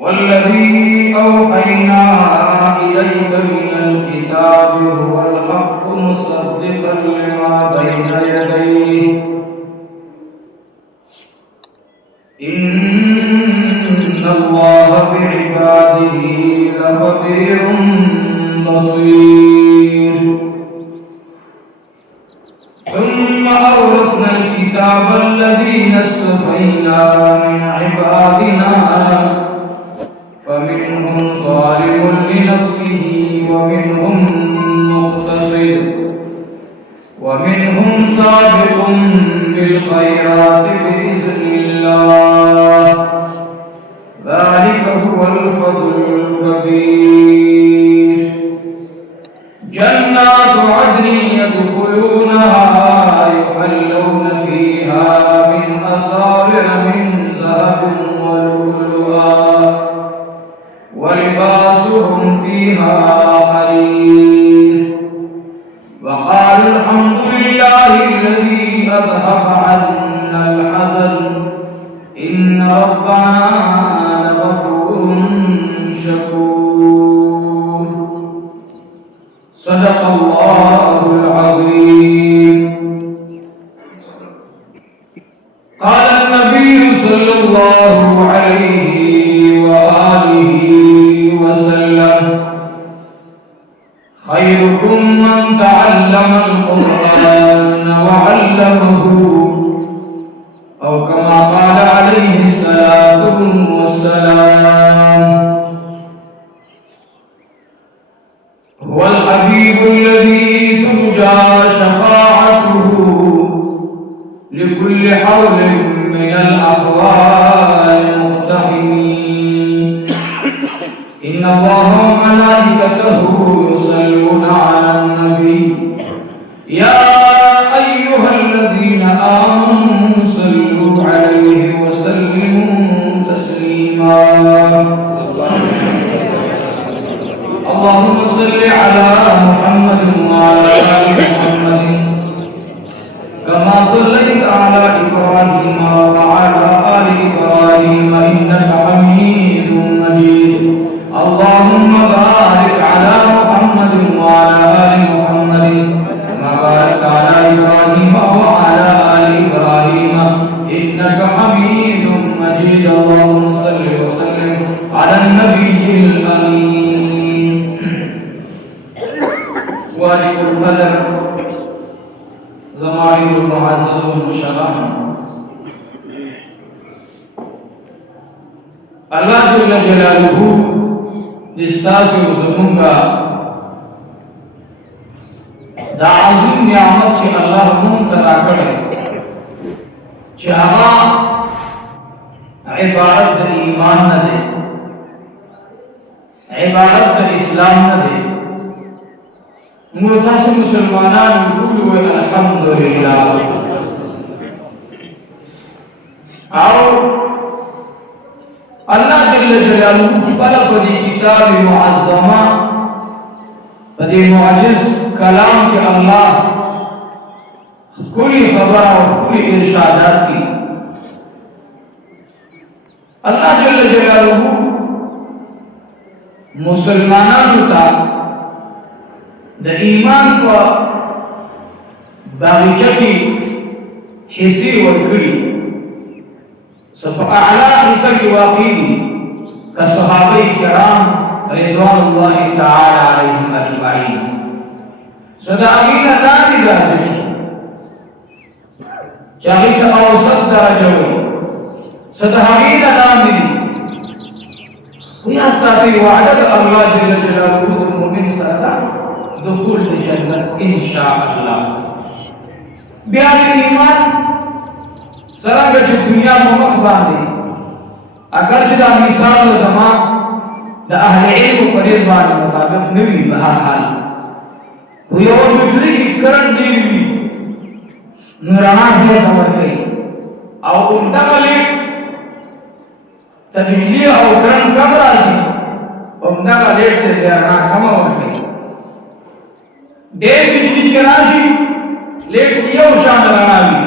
والذي أوحينا إليك من الكتاب هو الحق مصدقا لما بين يديه إن الله بعباده لخبير بصير ثم أورثنا الكتاب الذين اصطفينا من عبادنا فمنهم ظالم لنفسه ومنهم مقتصد ومنهم سابق بالخيرات بإذن الله ذلك هو الفضل الكبير جنات عدن يدخلونها يحلون فيها من أساور من ذهب ولؤلؤا ولباسهم فيها حرير وقالوا الحمد لله الذي أذهب عنا الحزن إن ربنا لغفور شكور صدق الله العظيم قال النبي صلى الله عليه وآله وسلم خيركم من تعلم القرآن وعلمه أو كما قال عليه الصلاة والسلام هو الحبيب الذي ترجى شفاعته لكل حول من الأحوال المقتحمين إن الله وملائكته يصلون على النبي يا أيها الذين آمنوا صلوا عليه وسلموا تسليما اللهم صل على محمد وعلى آل محمد كما صليت على إبراهيم وعلى آل إبراهيم إنك حميد مجيد اللهم بارك على محمد وعلى آل محمد كما باركت على إبراهيم وعلى آل إبراهيم إنك حميد مجيد اللهم صل وسلم على النبي الأمين واجب القدر زمائر المعزز والمشرف الله جل جلاله استاسو زمونگا دا عظیم نعمت چې الله مونږ ته راکړي چې هغه عبارت د ایمان نه ده عبارت د اسلام نه ده موږ تاسو مسلمانان ټول وایو الحمدلله او الله جل جلاله خپل په دې کتاب معظمه په دې معجز کلام کې الله کوئی خبر او کوئی ارشادات کی الله جل جلاله مسلمانانو ته د ایمان په باغچه کې حصے ورکړي سب اعلی حصہ کی واقعی کا صحابہ کرام رضوان اللہ تعالی علیہم اجمعین صداقین دانی درجه چاہی کا اوسط درجه ہوئی صداقین دانی ویا ساتھی وعدد اللہ جل جلالہ المؤمن ساتا دخول جنت انشاءاللہ بیان ایمان سرنګ چې دنیا مخ باندې اگر چې دا مثال زمان د اهل علم په دې باندې مطابق نوی به حال خو یو بجلی کې کرنٹ دی نو رڼا څه خبر کوي او همدغه لیک ته بجلی او کرنٹ کم راځي همدغه لیک ته رڼا کم ورکوي ډېر بجلی چې راشي لیک یو شان رڼا وي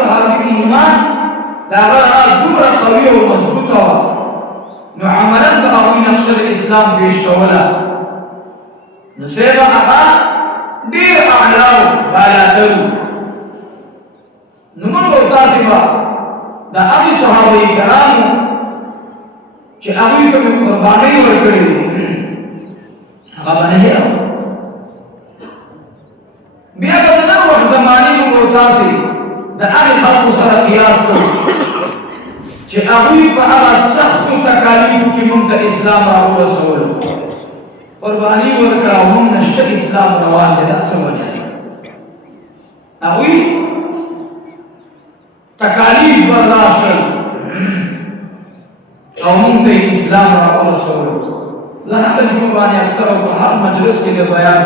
صحابي ایمان دا غره دومره قوي او مضبوطه وه نو عملاً د هغوی نقشه د اسلام پیش کوله نو سیبه هغه ډېر اعلی و بالاتر و نو موږ او تاسې به د هغې صحابه کرامو چې هغوی ته مې قربانۍ ورکړې وې هغه به نه هېروو بیا به د نن وخت زمانې موږ او تاسې د هغې خلکو سره قیاس کوو چې هغوی په هغه سختو تکالیفو کې موږ ته اسلام راورسولو قرباني ورکړه او موږ نشته اسلام روان دی دا څه وجه ده هغوی تکالیف برداشت کړل او موږ ته اسلام راورسولو زه هغه جمعه باندې اکثر او په هر مجلس کې د بیان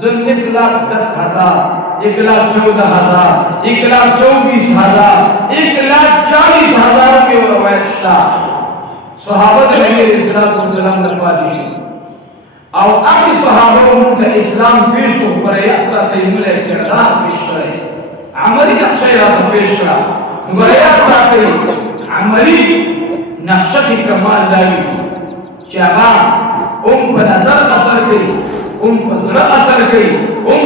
زه 1,10,000 1,14,000 1,24,000 1,40,000 کې روایت شته صحابه د نبی رسول الله صلی الله علیه وسلم او هغه صحابه موږ ته اسلام پیش کو پر یا ساتي موږ له کردار پیش کړی عملی نقشه را پیش کړه غیا ساتي عملی نقشه کې کمال دی چې هغه په نظر اثر کوي په زړه اثر کوي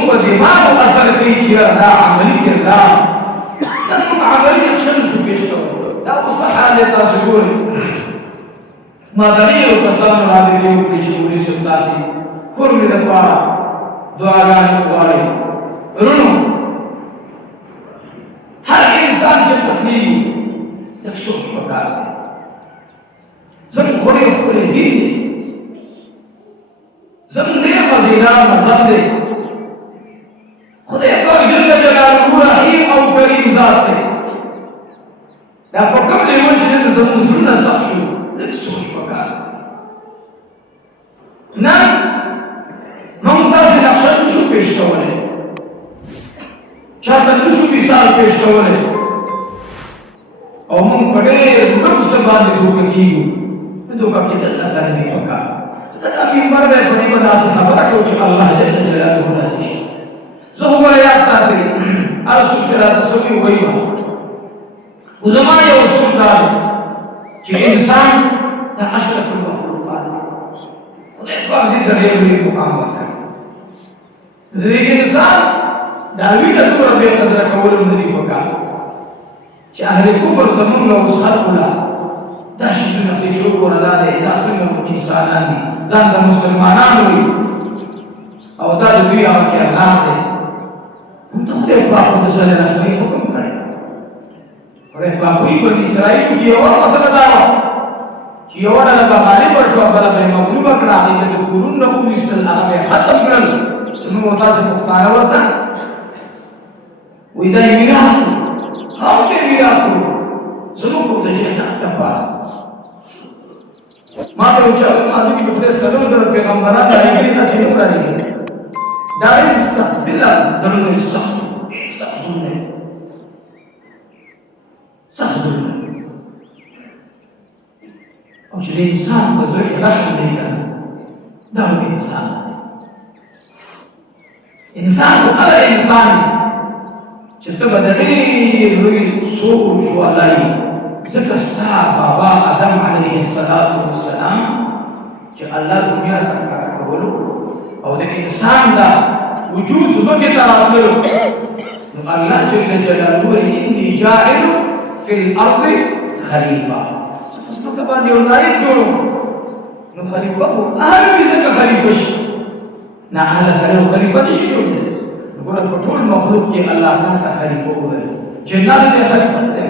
په دماغ اثر کوي چې دا عملی کردار دا موږ عملی نقشه شو پیش کوو دا اوس حالت تاسو ګورئ ما دلیل کسان را دي دیو کې چې ورې سمداسي کورمې د پاره دعاګانې وغواړي ورونو هر انسان چې تکلیف د څوک پکار دی زموږ خوري خوري دي زموږ ډېر مزیدار مذهب دی خدای پاک جل جلاله رحیم او کریم ذات دی دا په کوم لیول چې زموږ زړونه صاف شو لږ سوچ پکار نه موږ تاسې نقشه نشو پیش کولی چاته نشو مثال پیش کولی او موږ په ډېر لږ څه باندې دوکه کېږو دوکه کېدل نه ته نه پکار ځکه دا پیغمبر دی په دې به داسې خبره کوو چې الله جل جلاله داسې شي زه خو به یاد ساتئ هر څوک چې راته څه وایي خو زما یو اصول دا دی چې انسان د اشرف المخلوقات خدای پاک دې ته ډېر لوی مقام ورکړی د دې انسان دا وینه دومره بې قدره کولو نه دي پکار چې اهل کفر زمونږ اوس خلکو لا دا شیزونه خو چې وګوره دا دی دا څنګه انسانان دي ځان د مسلمانانو وي او دا د دوی هغه کردار دی همته خدای پاک د سره راغلی حکم کړی خدای پاک وایي بني اسرائیلو کې یوه مسله دا وه چې یوه ډله به غالبه شوه بله به یې مغلوبه کړه هغوی به د کورونو نه وویستل هغه به یې ختم کړل چې موږ او تاسې پښتانه ورته وایي دا یې میراث کړو هم یې میراث کړو زموږ د جهاد لپاره ما ته یو چا ما دوی د خدای 3,000 پیغمبران راغلي داسې نه راغلي دا ډېر سخت ضلع زړونه یې سخت زړونه یې سخت زړونه او چې د انسان په زړه کې رحم دی کنه دا به انسان خو هغه انسان چې ته به د ډېر لوی سوچ والا یې ځکه ستا بابا آدم علیه السلام چې الله دنیا ته ښکاره کولو او د انسان دا وجود ځمکې ته راتللو نو الله جل جلاله انی جاعل فی الارض خلیفه پس په باندې یو نایب جوړو نو خلیفہ خو اهل وي ځکه خلیفہ شي نه اهل سره خلیفہ نشي جوړېدلی ګوره په ټول مخلوق کې الله تعالی ته خلیفہ وویل جنات ته خلیفہ نه دی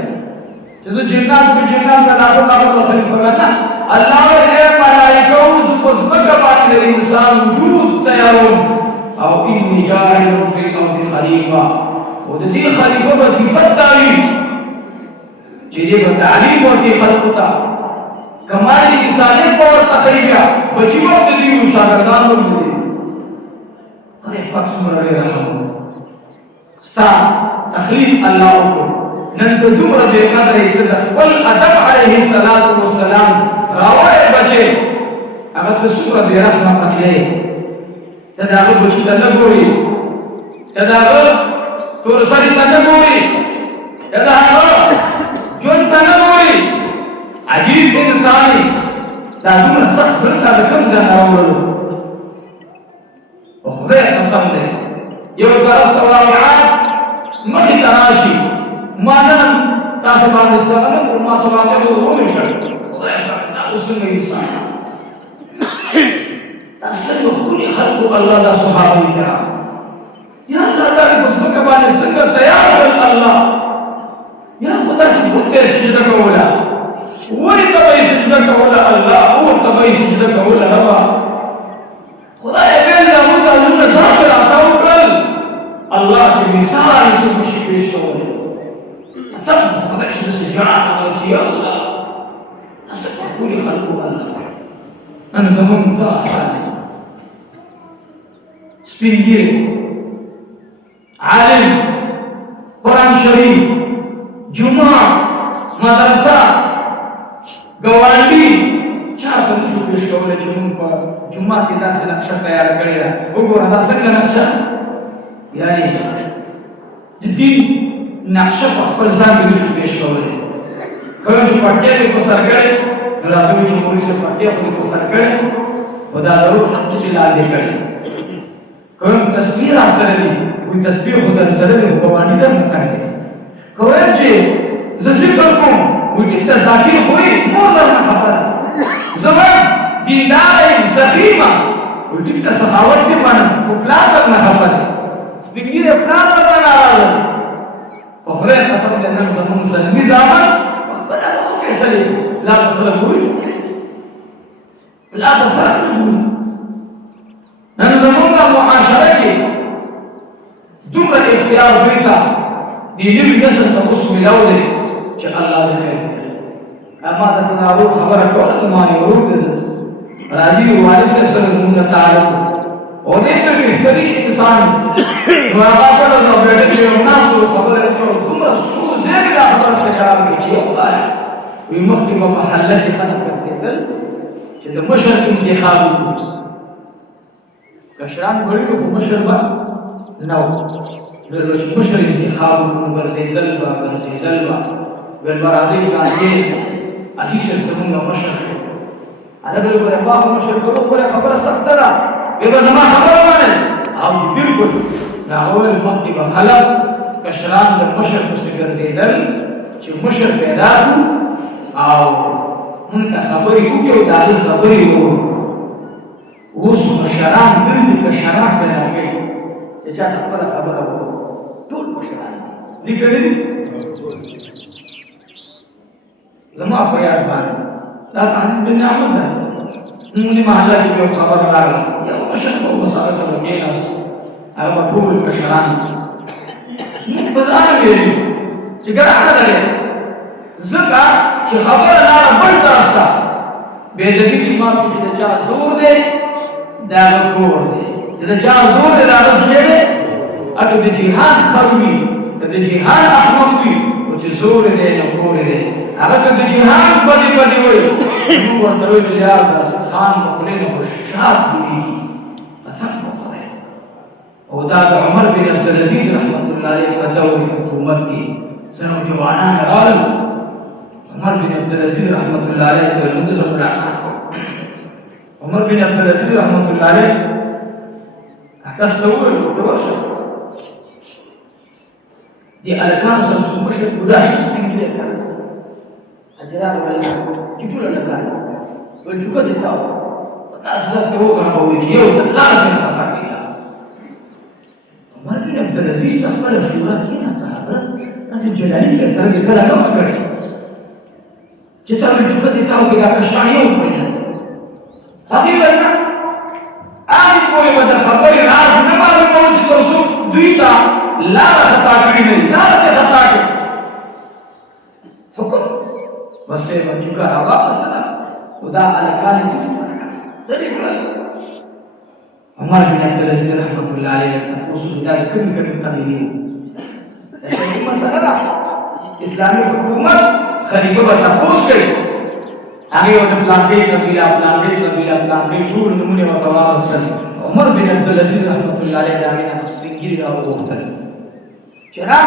چې زه جنات په جنات ته داخل راغلم خلیفہ نه الله یې ملائکه او ځمکه باندې د انسان وجود تیارون او انی جاعل فی الارض خلیفہ او د دې خلیفہ وظیفه دا وي چې دې په تعلیم ورکړي خلکو ته کمال انسانیت په ورته کوي بیا بچي ورته دي او شاګردان ورته دي خدای پاک څومره ډېر رحم ستا تخلیق الله وکړو نن ته دومره بې قدره یې ته د خپل ادم علیه السلام راوړی بچې هغه ته څومره بې رحمه قتلی ته د هغه بچي ته نه ګورې ته د هغه تورسري ته نه ګورې د دا جون تنوي عجيب انساني دا دومره سخت زړه ته د کوم ځای نه راوړلو په خدای قسم دی یو طرف ته واقعات مخې ته راشي ما نن تاسو باندې استغنه کوم ما سبا ته ومې کړ خدای خبر دا اوس څنګه انسان تاسو ښکلي خلقو الله دا صحابه کرام یا الله دا په سمکه باندې څنګه تیار کړل الله یا خدای چې ګوتې سجده کوله ولې ته به سجده کوله الله او ته به سجده کوله ربا خدای دې زموږ د زړه داسې راته وکړل الله چې مثال یې څه شي پیش کوله اصل خدای چې سجده کوي چې الله اصل ښکلي خلقو الله أنا زمان دا حال سپینګری عالم قرآن شریف جمعه مدرسه ګوانډي چاته نشو پیش کولای چې موږ په جمعه کې داسې نقشه تیار کړې ده وګوره دا څنګه نقشه یعنی د دین نقشه په خپل ځان کې نشو پیش کولای کله چې پټه کې په سر کړې راځي چې موږ یې پټه په سر کړې خدا ضرور حق چې لاندې کړې کوم تسبیح سره دی کوم تسبیح خدای سره دی په باندې ده متعلق کوم چې ذکر کوم وي چې ته ذاکر وي مور نه خبره زمان دیندار سخیمه وي چې ته سخاوت دې باندې خپل نه خبره سپینګره خپل نه راغله خو خدای قسم دې نن زمون زلمی زمان خپل هغه فیصله لا تصل کوي لا تصل نن زمونږ معاشره کې دومره اختیار ویلا دې نوي نسل ته اوس ملاوي چې الله دې خیر کړي اما د تناول خبره کوله ته مانه ورود راځي وارث سره زمونږ تعلق او دې په بهتري انسان هغه په نو بیٹه کې ناس خبره کوي دومره سوز دې دا خبره خراب کړي خدای وي مخکې په محله کې خلک ورسېدل چې د مشر انتخاب کشران غړي خو مشر با نو له چې مشر انتخاب ورسېدل با ول راځي باندې اسی شر زمونږ مشر شو انا بالکل په مشر کوله خبره سخت ده به زما خبره باندې او چې بالکل دا اول مخکې به خلک کشران د مشر په څیر ګرځېدل چې مشر پیدا او مونږ ته خبرې وکړي او دا خبرې وکړو اوس مشران ګرځي کشران پیدا کوي چې چا خپل خبره وکړي ټول مشران لیکلي زما په یاد باندې دا تعریف بن نعمت ده موږ محله کې یو خبر راغی یو مشر په وساله کې ناس هغه ټول کشران موږ په ځان ویلي چې ګرځا لري زکه چې خبره نه بل طرف ته به د دې ما چې چا زور دی دا کور دی چې چا زور دی دا رسېږي اته د جهاد خروي د جهاد احمد وي او چې زور دی نه کور دی هغه د جهاد باندې وي نو ورته وی چې خان مخلين خوشحال دي قسم خدای او دا عمر بن عبد العزيز رحمت الله عليه په دور حکومت کې سره جوانان راغلل عمر بن عبد العزيز رحمت الله عليه په لوند سره عمر بن عبد العزيز رحمت الله عليه تصور ورشه دي الکان سره مشر ګډه سپینګره کړه اجرا ولا کیټول نه کړه ول چوکا دیتا تاسو ته وګورئ چې یو د لار په خطا کې عمر بن عبد العزيز خپل شورا کې نه صحابه تاسو جلالی فیصله وکړه نه وکړي چې تاسو چوکا دیتا او دا کشان یو کړی هغه ورته هغه کومه د خبرې راز نه معلومه چې تاسو دوی ته لار خطا کړی نه لار خطا کړی حکم بس یې چوکا راوځه ودا الکان دې دې عمر بن عبد العزيز رحمت الله عليه تاسو دا کوم قبيله دا شي مسله اسلامي حکومت خلیفہ به تاسو کوي هغه د پلان دې قبيله ټول نمونه وتواستل عمر بن عبد العزيز رحمت الله عليه دا نه سپینګری راو وختل چراغ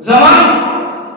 zaman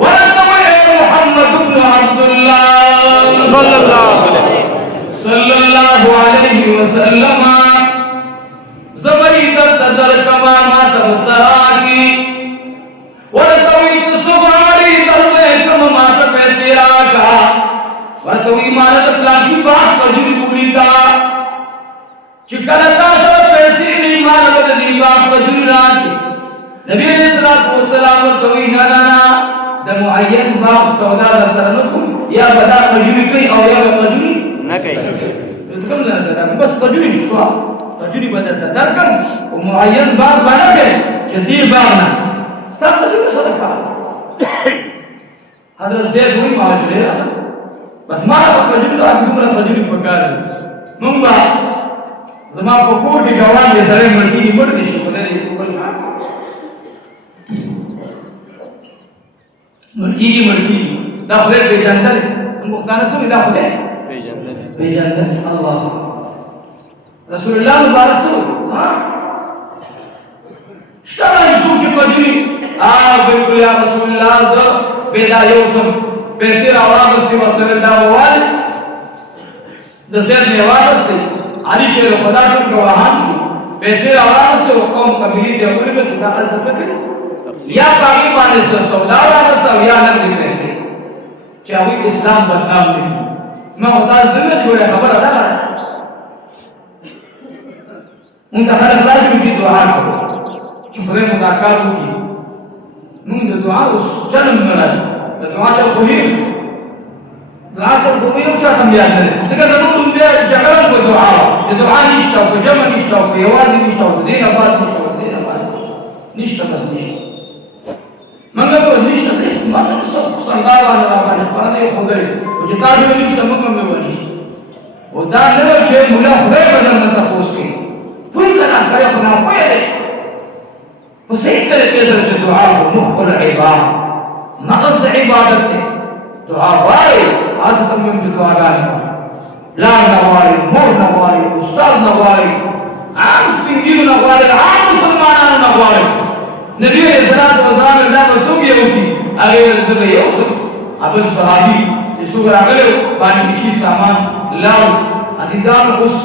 ورث محمد بن عبد الله صلى الله عليه وسلم زبري در کما ما تبصراگی ورثوی سباری در کما ما پیسے آگا ورثوی مارت کاکی بات کجوری بولی کا چکلتا سر پیسے نہیں مارت دی بات کجوری راکی نبی علیہ الصلوۃ والسلام ورثوی نانا د معین باغ سودا سرنکم یا بدا کجوری کوي او یا کجوری نه کوي کوم نه دا بس کجوری شو کجوری بدل درکم او معین باغ باندې چې دې باغ نه ستاسو کجوری صدقه حضرت زید وی ماجره بس ما کجوری لا دومره کجوری پکاره مونږ زما په کوټه کې غوان دې سره مرګي مړ دي شو نه مرګي دا خدای په جنتل مختار سو دا خدای په جنتل الله رسول الله مبارک سو ها شتاله سوچ کوي بالکل یا رسول الله ز پیدا یوسم پیسې راوړاستي ورته دا ووال د زید نه واغستي علي شه خدا ټول گواهان شو پیسې راوړاستي او قوم قبيله ته وګورئ چې دا حل تسکه یا باقی باندې سودا راغستا یا نه پیسې چې هغه اسلام بدنام نه نو تاسو دغه جوړه خبره ده موږ هر ځای کې دعا کوو چې خدای موږ کار وکړي موږ د دعا اوس چلم نه راځي د دعا چل کوی دعا چل کوی او چا هم یاد نه څنګه زموږ بیا جګړه په دعا د دعا نشته او جمع نشته او یوازې نشته او دینه بعد نشته بس نشته منګه په نشته ما ته څنګه باندې باندې خدای او چې تاسو نشته موږ هم ونیشته او دا نه چې مولا خدای بدل نه تاسو کې ټول کنا سره په نام پوهه په صحیح طریقې سره دعا او مخ العباد مغز عبادت دعا وای از تم چې دعاګانې لا نواري مور نواري استاد نواري عام سپینګیو نواري عام مسلمانانو نواري نبی علیہ الصلوۃ والسلام دا مسوب یوسی هغه زبر یوسف ابو صحابي چې څو راغلو باندې شي سامان لاو عزیزان اوس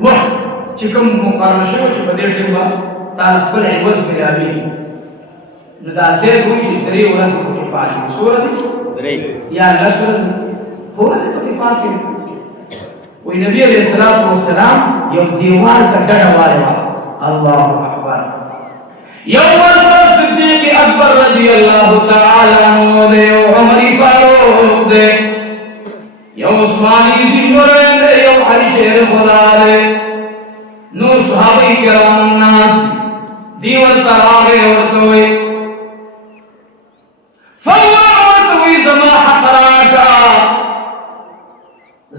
وخت چې کوم مقرر شو چې په دې ټیم باندې تاسو خپل عوض ملابي نو دا زه کوم چې درې ورځې په پاتې څو ورځې درې یا لس ورځې ورځې په پاتې وي نبی علیہ الصلوۃ والسلام یو دیوال کا ډډه واره الله اکبر یوم صدیق اکبر رضی اللہ تعالی عنہ دے عمر فاروق دے یو عثمانی ذمرین دے یو علی شیر خدا دے نور صحابی کرام الناس دیور تراغے ورطوئے فوار ورطوئے زما حقراکا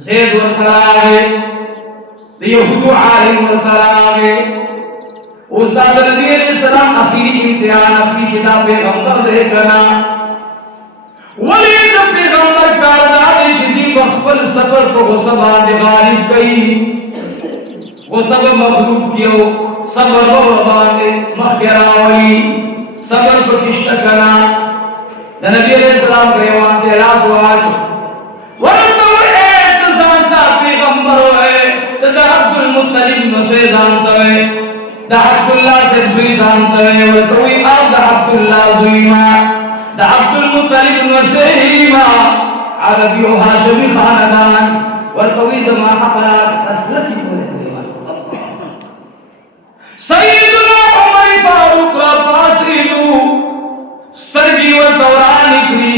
زید ورطراغے دے یہودو عالم ورطراغے اس دا نبی علیہ السلام اخیری امتحان اخیری شدا پیغمبر دے کنا ولی دا پیغمبر کاردار جدی مخفل سفر کو غصبان دے غالب کئی غصب مغلوب کیو صبر مغربان دے مخیراوی صبر پکشت کنا دا نبی علیہ السلام گریوان دے لاس واج ورنو ایت دانتا پیغمبر ہوئے دا عبد المطلب نسے دانتا ہے دا عبداللہ سے زوی زانتا ہے وطوی آب دا عبداللہ زویما دا عبدالمطلب نسیما عربی و حاشمی خاندان وطوی زمان حقلات اسلتی بولے دیوان سیدنا عمر فاروق را پاسیدو سترگی و دورانی کری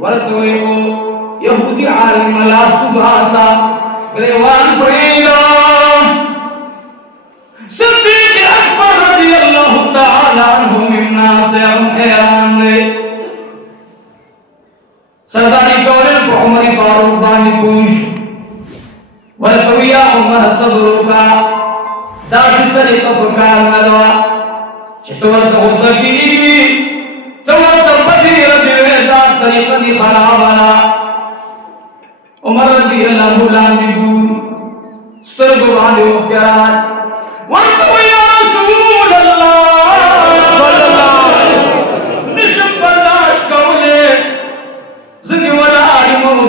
وطوی کو یہودی عالم اللہ سبحاسا گریوان پریدو صدیق اکبر رضی اللہ تعالی عنہ ممنا سے ہم حیران لے سرداری کولن کو عمر فاروق بانی پوش ورطویا عمر صبرو کا داشت طریقہ پکار مدوا چطور تو سکی تور تو پتیر دیوے داشت طریقہ دی خرابانا عمر رضی اللہ لاندی دور سترگو باندی اختیارات وَانْتُمْ يَا رَسُولَ اللَّهِ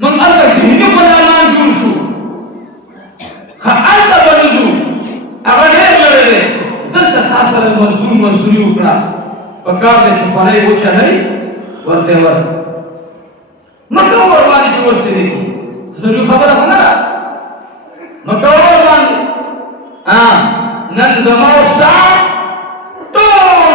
من أرجع هنا ولا ما نجوشو خالد بنزو أغني ولا ذنت خاصة المزدوري وكذا وكذا شوفاني وشاني وردهور ما كور ماني جوستني زرو خبر أنا ما كور ماني ننزما وستا طول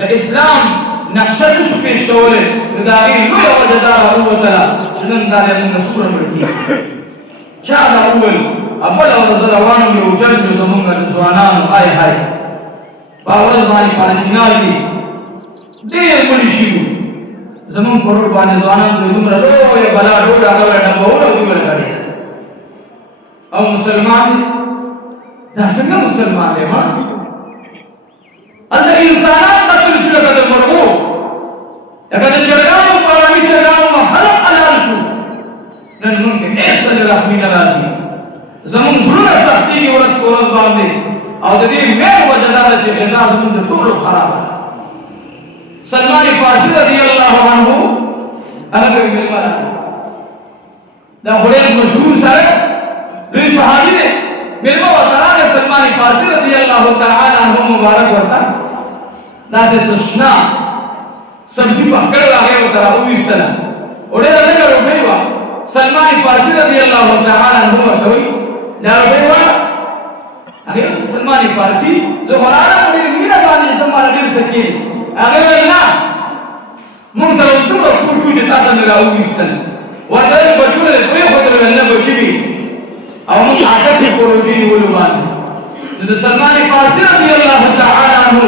الإسلام نقشة شو پیش کوله نداری لوی وجدار الله تعالی چنن دار من سورہ مرکی چا اول اول رضوان یو جن زمون رضوانان هاي هاي باور باندې پالچینال کی ډیر ملي شي زمون پرور باندې ځوانان د دومره لوی بلا ډوډ هغه ډبوره دی ولګړي او مسلمان دا څنګه مسلمان دی ما أنت إنسانات قتل شو لقد المرغوب لقد جرّاهم فرامي جرّاهم حلق على رسول نن ممكن إيش للرحمين الرحيم زمن زلنا سختي ورس كورس باندي أو تدي مين وجدارة جزاء زمن تطول خراب سلمان الفارسي رضي الله عنه أنا بقول مالا ده بڑے مشهور سارے دوی صحابی نے میرے وطن سلمان الفارسی رضی اللہ تعالی عنہ مبارک ورتا داسے سشنا سبزی پکڑ آگے وطرا وہ اس طرح اوڑے رہنے کا روپے ہوا سلمان الفارسی رضی اللہ تعالی عنہ ورتا ہوئی جا روپے ہوا آگے سلمان الفارسی جو قرآن میرے میرا بانی تمہارا دل سکی آگے وینا منظر اتم رو کھوٹو جتا تھا میرا وہ اس طرح وطرا بچوڑے پرے خود رہنے بچی بھی او من عادت خروجين ولمان سلمان الفارسي رضي الله تعالى عنه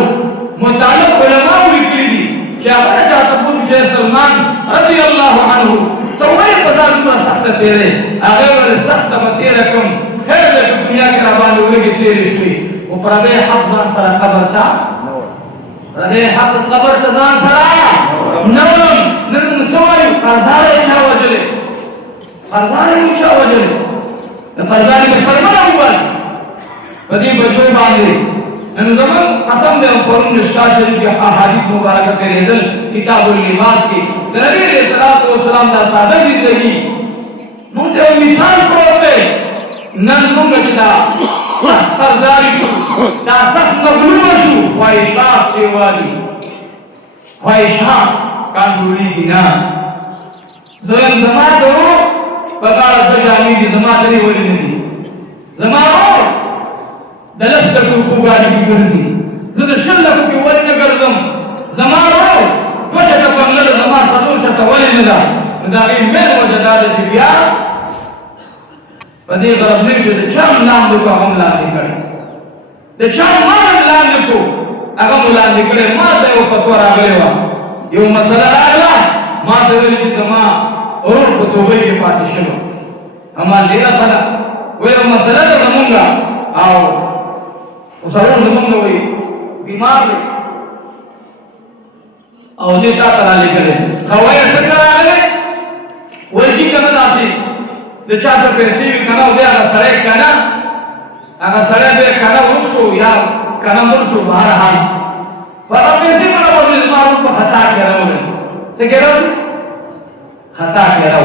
متعلق علماء وكلدي شاهد جاتبون جه سلمان رضي الله عنه توي بازار میں سخت تیرے اگر سخت متیرکم خیر لك دنیا کے ربان لوگے تیرے شوی او پردے حق زان سرا خبر تا پردے حق قبر تزان سرا نورم نن سوای قرضار چا وجلے قرضان کے فرمان ہوا بدی بچو باندھے ان زمان ختم دے قرآن مشکا شریف کی احادیث مبارکہ کے دل کتاب اللباس کی نبی علیہ الصلوۃ والسلام دا سادہ زندگی مجھے مثال طور پہ نن مونگا قرضاری شو دا سخت مغلوب شو خواہشات سے والی خواہشات کنٹرولی دینا زمان دو فقال سجاني دي زمان دي ولي ندي زمان دلست کو غاړي کی ګرځي زه د شل کو کې ولي نه ګرځم زمان دوجه ته پمنه زمان ساتو چې ولي نه دا دا یې مې وجداد چې بیا پدې غرض نه چې چم نام د کوم لاندې کړي د چم ما لاندې کو هغه لاندې کړي ما ته یو فتوا راغلی و یو مسله راغله ما ته ویل چې زمان اور په توبه کې پاتې شوم اما لیلا فلا ویو مسله ده زمونږه او وسره زمونږه وی بیمار دی او دې تا ته رالیکل خوای څنګه راغلی وای چې کنه داسې د چا څه پیسې وي کنه او بیا هغه سړی کنه هغه سړی به کنه ورشو یا کنه ورشو بهر حال هغه پیسې په ورته زمارو په خطا کې راوړل څه کېږي خطا کړو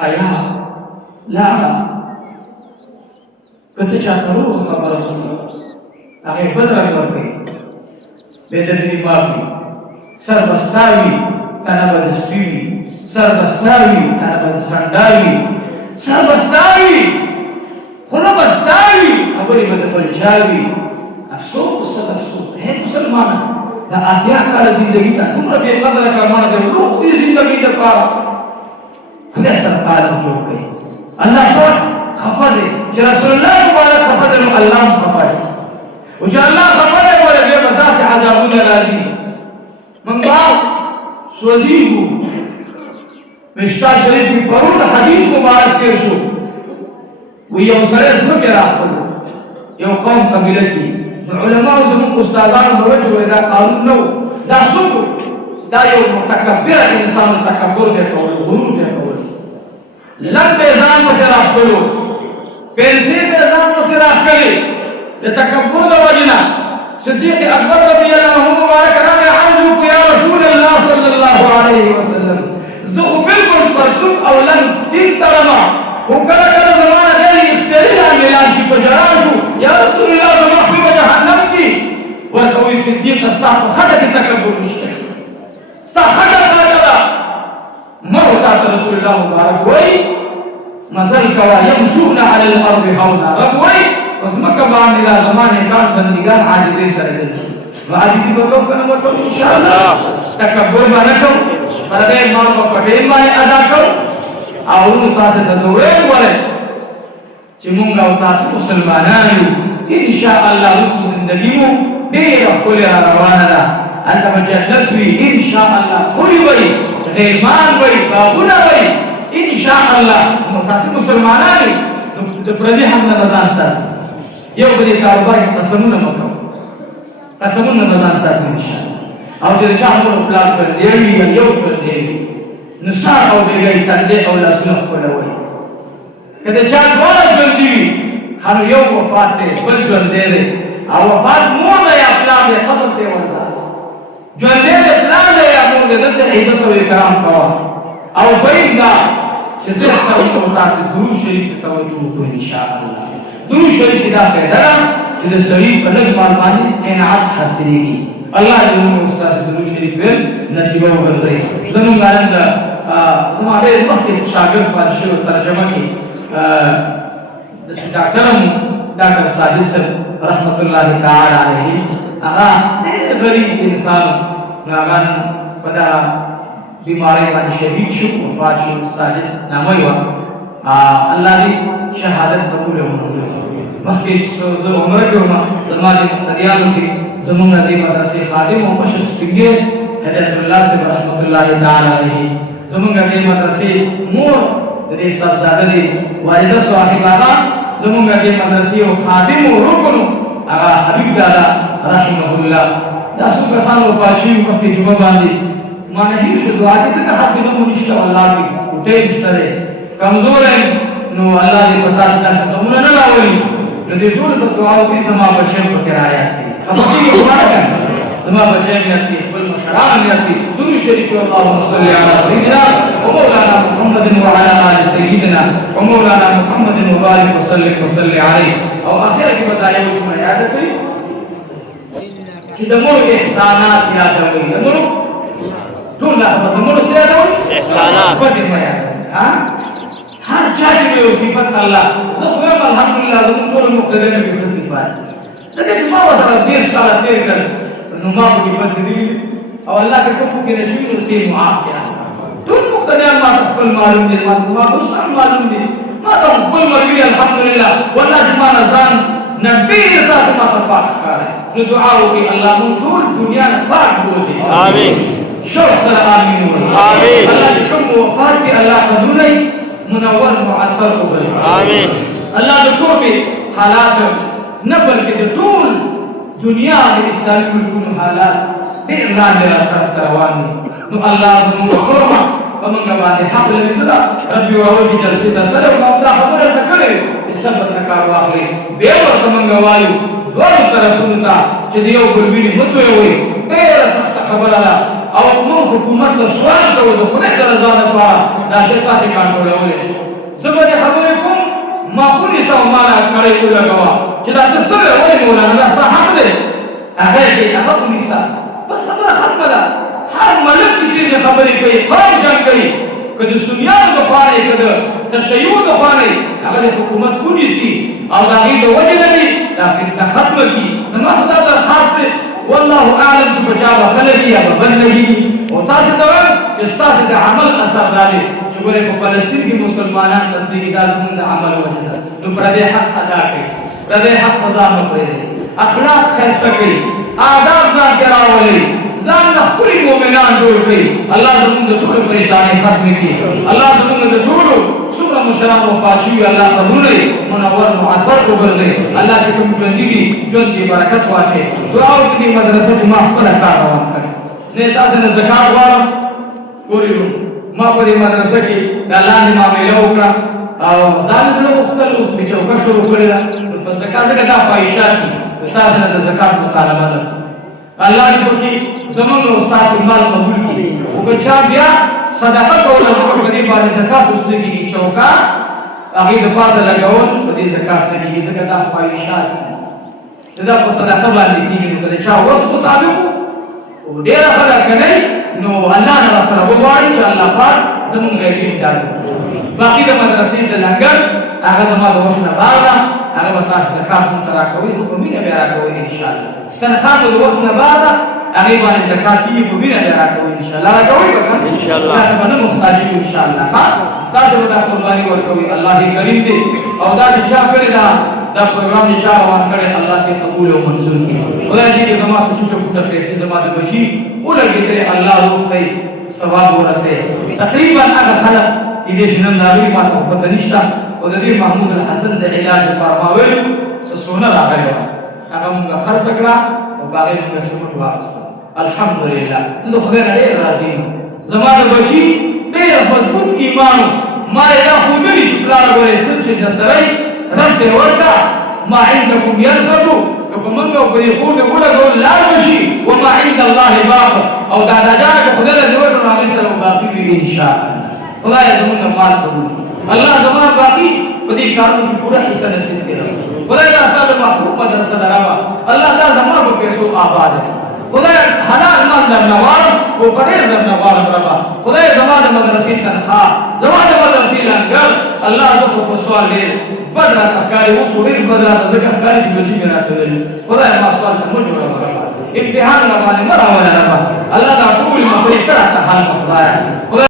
حیا لاړه کته چا کړو خبره هغه بل رنګ ورکړي به د دې معافي سر بستاوي تنه بد سپیوي سر بستاوي تنه بد سنداوي سر بستاوي خونه بستاوي خبرې بد فلچاوي افسوس افسوس ہے مسلمان دا اتیا کال زندگی ته عمر به قدر کړه د لوی زندگی د پاره خدای ستاسو جوړ کړي الله پاک خبر چې رسول الله مبارک خبر الله خبر او چې الله خبر ولا به بداس عذابونه راځي منګا سوزیګو مشتا شریف په پرون حدیث مبارک کې شو و یو سره څنګه راغلو یو قوم قبیله کې علماء زموږ استادانو وجه دا قانون نو دا څوک دا یو متکبر انسان تکبر دی کول غرور دی کول لمبه ځان په راخلو پیسې په ځان په راخلي د تکبر د وجنه صدیق اکبر رضی الله عنه مبارک راغی عرض یا رسول الله صلی الله علیه وسلم زه بالکل پرتون او لن تین ترما وکړه کله زمانه دی اختیاري اعلان شي په جراشو یا رسول الله زما په جهنم کې ورته وی صدیق استغفر خدای تکبر نشته استغفر خدای مرتا رسول الله مبارک وی مثل کوا يمشون على الارض هونا رب وی وسمک باندې لا زمانه کار بندگان عاجزي سره دي عاجزي وکړو کنه وکړو ان شاء الله تکبر باندې کو پردې مار په پټې باندې ادا کو او نو تاسو ته وې وره چې موږ او تاسو مسلمانان یو ان شاء الله رسو زندگی مو ډېر خپل روانه ده انت مجلد وی ان شاء الله خوې وي غیمان وي بابونه وي ان شاء الله نو تاسو مسلمانان د پردي هم نه ځان سره یو بل کاروبار قسمونه مکو قسمونه ځان سره ان شاء الله او چې چا په پلان کړ دی یو کړ دی نو سار او دیګی تندې او لاسونه کولوي کله چا ډول ژوند دی خو یو وفات دی بل ژوند دی او وفات مو نه یا پلان دی قبر دی ورځه ژوند دی پلان دی یا مو د عزت او احترام کوه او بیندا چې زه تاسو درود شریف ته توجه وکړئ ان شاء الله درود شریف دا پیدا چې د سړي په لږ مال باندې قناعت حاصلېږي الله دې موږ استاد درود شریف ول نصیب وګرځي زموږ غاړه زموږ ډېر وخت شاګرد پارشي او ترجمه کې د ډاکټر ساجد صاحب رحمت الله تعالی علیه هغه ډېر غریب انسان هغه په بیماری باندې شهید شو وفات شو ساجد نامه یو الله دې شهادت قبول وکړي مخکې زه عمر کوم زموږ مقتدیانو کې زموږ دې مدرسې خادم او مشر سپینګر هدایت الله صاحب رحمت الله تعالی علیه زموږ دې مدرسې مور دې صاحبزاده دې والده صاحب هغه زموږ دې مدرسې او خادم او رکن هغه حبیب دادا رحمه الله دا څو کسان وفات شي مخکې جمعه باندې ما نه هیڅ دعا دې ته حافظ مو نشته الله دې ټې نشته کمزور نو الله دې پتا څه کومه نه راوړي نو دې ټول ته دعا وکړي سما بچو په کرایه خبرې وکړه سما بچو مې دې خپل مشران مې دې درود شریف اللهم صل علی سیدنا ومولانا محمد وعلى ال سيدنا ومولانا محمد مبارك وسلم وصلي عليه او اخر کې بدایو چې یاد کړئ چې د مور احسانات یاد کړئ د مور ټول لا د مور سره احسانات په دې ما یاد ها هر چا کې یو صفات الله زه الحمدلله زموږ ټول مقتدیان به صفات څنګه چې ما وسره دې سره تیر کړ نو ما به بد دي او الله دې کوم کې نشي ورته معاف کړي ټول مقتدیان ما خپل معلوم دي ما ټول معلوم دي ما ته خپل مرګي الحمدلله والله ما نزان نبی تاسو ما په پاک کار نو دعا وکي الله مون ټول دنیا نه پاک وځي امين شوق سره امين امين الله دې کوم وفات دي الله قبولای منور معطر قبول امين الله دې توبه حالات نه بلکې د ټول دنیا د اسلامي ملکونو حالات دې لاندې راځي روان نو الله زموږ خرمه ومن باندې حق لري ربي وروي جلسه سره او دا خبره تکړه سبب نکار واخلي به ورته مونږ وایو دوه طرفونو ته چې دیو ګلبینی متوي وي ډېر سخت خبره ده او موږ حکومت له سوال کوو د خدای د رضا لپاره دا شی تاسې کنټرولولی شئ. زه به دې خبرې کوم ما ونیسه او ما کړۍ ولګوه چې دا ته څه وې ولې مولانا دا ستا حق دی هغه یې کوي هغه ونیسه بس خبره ختمه ده. هر ملک چې دې خبرې کوي قوم جنګ کوي که د سنیانو دپاره یې که د تشیع دپاره یې هغه د حکومت ونیسي او د هغې د وجې نه دي دا فتنه ختمه کړي. زما خو دا درخواست دی والله اعلم چې په چا به ښه لګي یا به بد لګي او تاسې ته وایم چې ستاسې د عمل اثر دا دی چې ګورئ په فلسطین کې مسلمانان قتلېږي دا زموږ د عمل وجه ده. نو پردی حق ادا کړئ پردی حق په ځان مه پرېږدئ اخلاق ښایسته کړئ آداب ځان کې راولئ ځان نه ښکلي مؤمنان جوړ کړئ. الله زموږ د ټولو پریشانۍ ختمې کړي. الله زموږ د ټولو څومره مشران وفات شوي الله قبرونه یې منور معطر وګرځوي. الله چې کوم ژوندي دي ژوند کې برکت واچوي. دعا وکړئ دې مدرسه کې ما خپله کار روان کړی نه تاسې نه زکات غواړم. ګورئ ما په دې مدرسه کې دا لاندې معامله وکړه او دا مې زړه غوښتل اوس مې چوکه شروع کړې ده نو په زکات ځکه دا فاحشات دي ستاسې نه د زکات مطالبه ده. الله دې پکې زموږ او ستاسې مال قبول کړي. خو که چا بیا صدقه کوله وکړه په دې باندې زکات اوس نه کېږي چوکه هغې د پاسه لګول په دې زکات نه کېږي ځکه دا فاحشات دي دا په صدقه باندې کېږي. نو که د چا وس مطابق ډېره خلک کوي نو الله نه راسره وغواړي چې الله پاک زموږ غیبي امداد وکړي. باقي د مدرسې د لنګر هغه زما د وس نه بار ده هغه به تاسو زکات موږ ته راکوئ خو په مینه بیا راکوئ انشاءالله. تنخوا مو د وس نه بار ده هغې باندې زکات کېږي په مینه بیا راکوئ انشاءالله. راکوئ به که انشاءالله تاسو به نه محتاج یو انشاءالله تاسو به دا قرباني ورکوئ. الله دې کریم دی او دا چې چا کړې ده دا پروګرام چې چا روان کړی الله دې قبول او منظور کړي. خدای دې چې زما څه ټوټه ټوټه پیسې زما د بچي ولګېدلې الله روح ته ثواب ورسوي. تقریبا هغه خلک چې دې نن د هغوی ما ته خو پته نشته خو د دې محمود الحسن د علاج لپاره ما ویل څه سونه راغلې وه هغه مونږ خرڅه کړه او په هغې مونږ سمټ واخېسته الحمدلله. زه د خدای نه ډېر راضي یم. زما د بچي ډېر مضبوط ایمان و ما یې دا ښودلي چې پلار ګورې څه چې درسره یې رب دې ورکړه ما عندکم ينفذ که په موږ او په دې کور دې ولګول لاړ وشي وما عند الله باق او دا نجات که خدای دې ورکړو هغې سره به باقي وي انشاءالله. خدای زموږ مال قبول الله زما باقي په دې کارونو کې پوره حصه نصیب کړه. خدای دا ستا د محبوب مدرسه ده ربه الله دا زما په پیسو آباد دی. خدای حلال مال درنه غواړم او په ډېر درنه غواړم ربه. خدای زما د مدرسې تنخوا زما د مدرسې لنګر الله زه خو په سوال ډېر بد راته ښکاري اوس خو ډېر بد راته ځکه ښکاري چې بچي مې راته ویلي خدای ما سوال ته مه جوړوه ربه امتحان راباندې مه راوله ربه الله دا ټولې مسلې ته راته حل کړه خدایه.